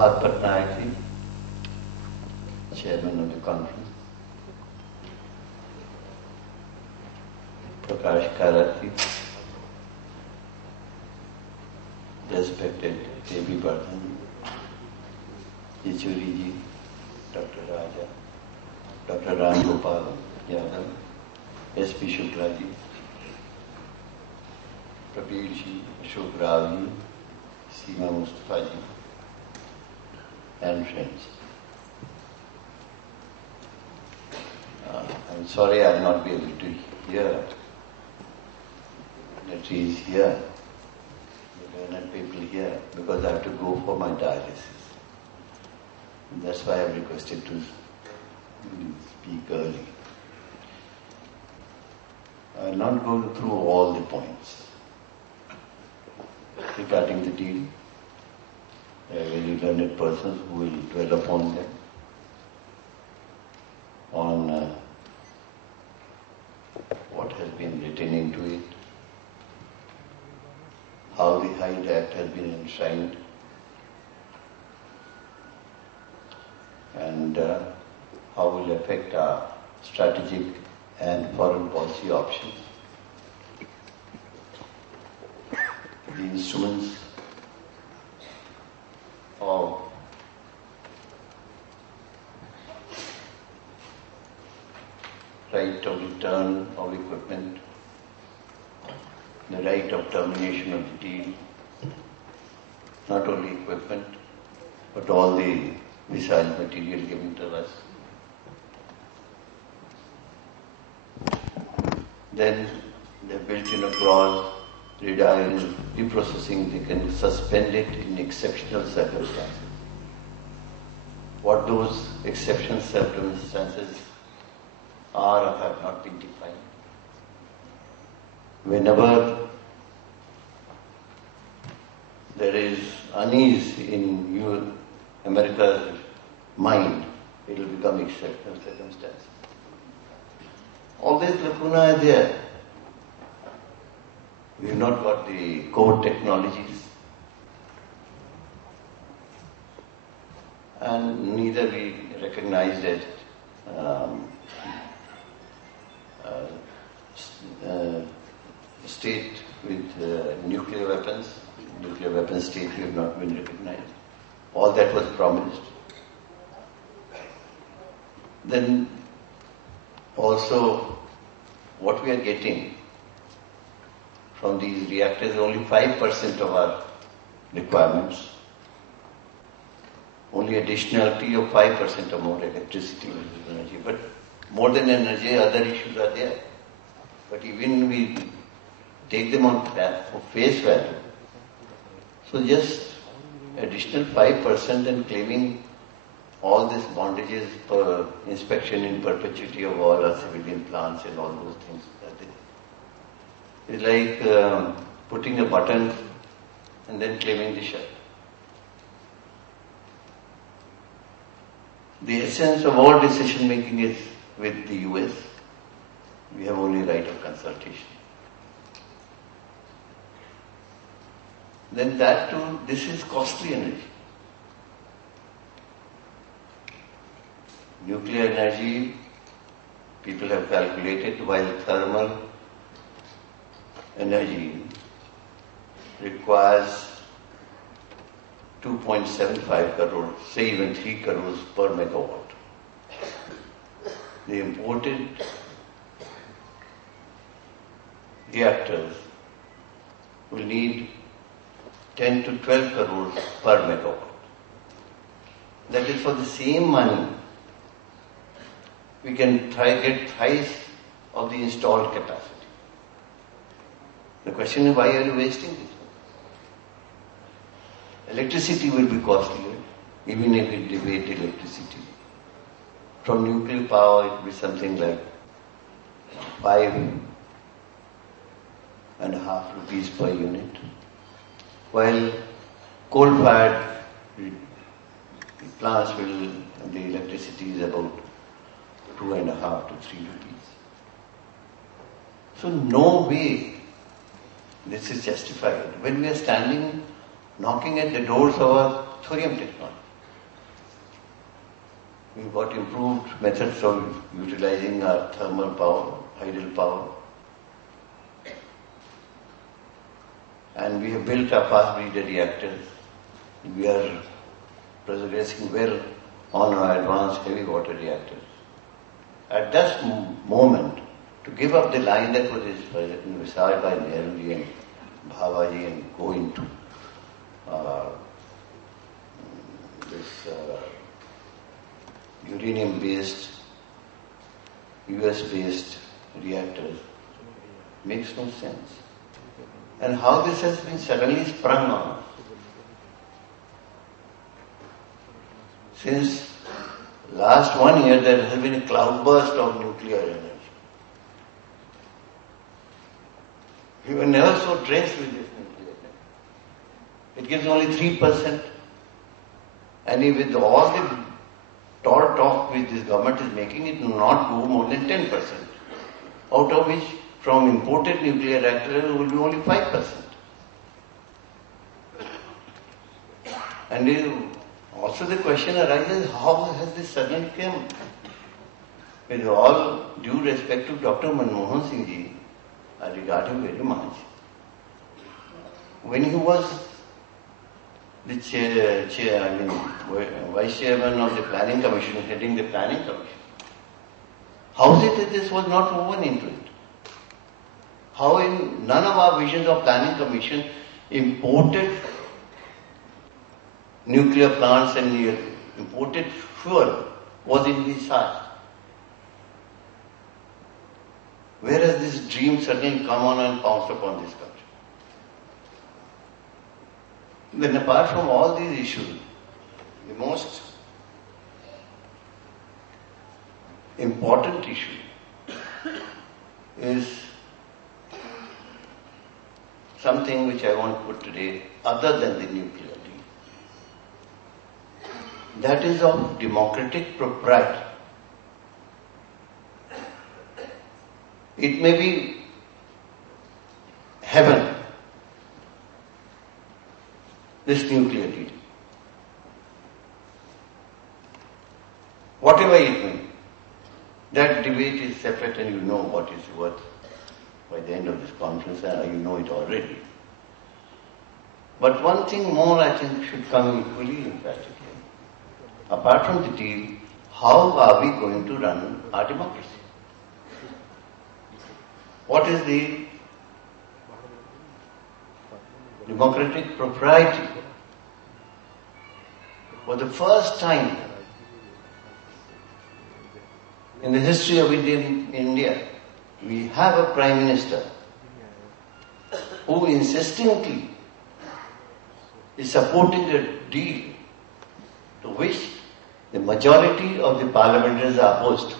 Patnaik, Chairman of the conference, Prakash Karati, respected Devi Bardhan, Yechuri ji, Dr. Raja, Dr. Ram Gopal Yadav, SP Shukla ji, Prabir ji, Ashok Rao ji, Seema Mustafa ji, and friends. I'm sorry I'll not be able to hear that he is here, the learned people here, because I have to go for my dialysis. And that's why I've requested to speak early. I will not go through all the points regarding the deal. There are very learned persons who will dwell upon them, on what has been written into it, how the Hyde Act has been enshrined, and how will affect our strategic and foreign policy options. The instruments of right of return of equipment, the right of termination of the deal, not only equipment, but all the missile material given to us. Then they built in a clause regarding reprocessing, they can suspend it in exceptional circumstances. What those exceptional circumstances are or have not been defined. Whenever there is unease in America's mind, it will become exceptional circumstances. All this lacuna are there. We have not got the core technologies, and neither we recognize that state with nuclear weapons. Nuclear weapons state we have not been recognized. All that was promised. Then also what we are getting from these reactors, only 5% of our requirements. Only additionality of 5% or more electricity energy. But more than energy, other issues are there. But even we take them on for face value. So just additional 5% and claiming all these bondages for inspection in perpetuity of all our civilian plants and all those things. It's like putting a button and then claiming the shut. The essence of all decision making is with the US. We have only right of consultation. Then that too, this is costly energy. Nuclear energy, people have calculated, while thermal energy requires 2.75 crores, say even 3 crores per megawatt. The imported reactors will need 10 to 12 crores per megawatt. That is, for the same money, we can get thrice of the installed capacity. The question is, why are you wasting this? Electricity will be costlier, even if we debate electricity. From nuclear power, it will be something like 5.5 rupees per unit, while coal-fired plants the electricity is about 2.5 to 3 rupees. So no way this is justified when we are standing knocking at the doors of our thorium technology. We've got improved methods of utilizing our thermal power, hydel power. And we have built our fast breeder reactors. We are progressing well on our advanced heavy water reactors. At that moment, to give up the line that was envisaged by Nehruji and Bhavaji and go into this uranium-based, US-based reactors makes no sense. And how this has been suddenly sprung on us. Since last 1 year, there has been a cloudburst of nuclear energy. We were never so drenched with this nuclear energy. It gives only 3%. And with all the talk which this government is making, it will not go more than 10%. Out of which, from imported nuclear reactors, it will be only 5%. And also the question arises, how has this suddenly come? With all due respect to Dr. Manmohan Singh ji, I regard him very much. When he was the Vice Chairman of the Planning Commission, heading the Planning Commission, how is it that this was not woven into it? How in none of our visions of Planning Commission imported nuclear plants and imported fuel was in his heart. Where has this dream suddenly come on and pounced upon this country? Then apart from all these issues, the most important issue is something which I want to put today other than the nuclear deal. That is of democratic propriety. It may be heaven, this nuclear deal. Whatever it may be, that debate is separate and you know what it's worth by the end of this conference, and you know it already. But one thing more I think should come equally emphatically. Apart from the deal, how are we going to run our democracy? What is the democratic propriety? For the first time in the history of India, we have a Prime Minister who insistently is supporting a deal to which the majority of the parliamentarians are opposed.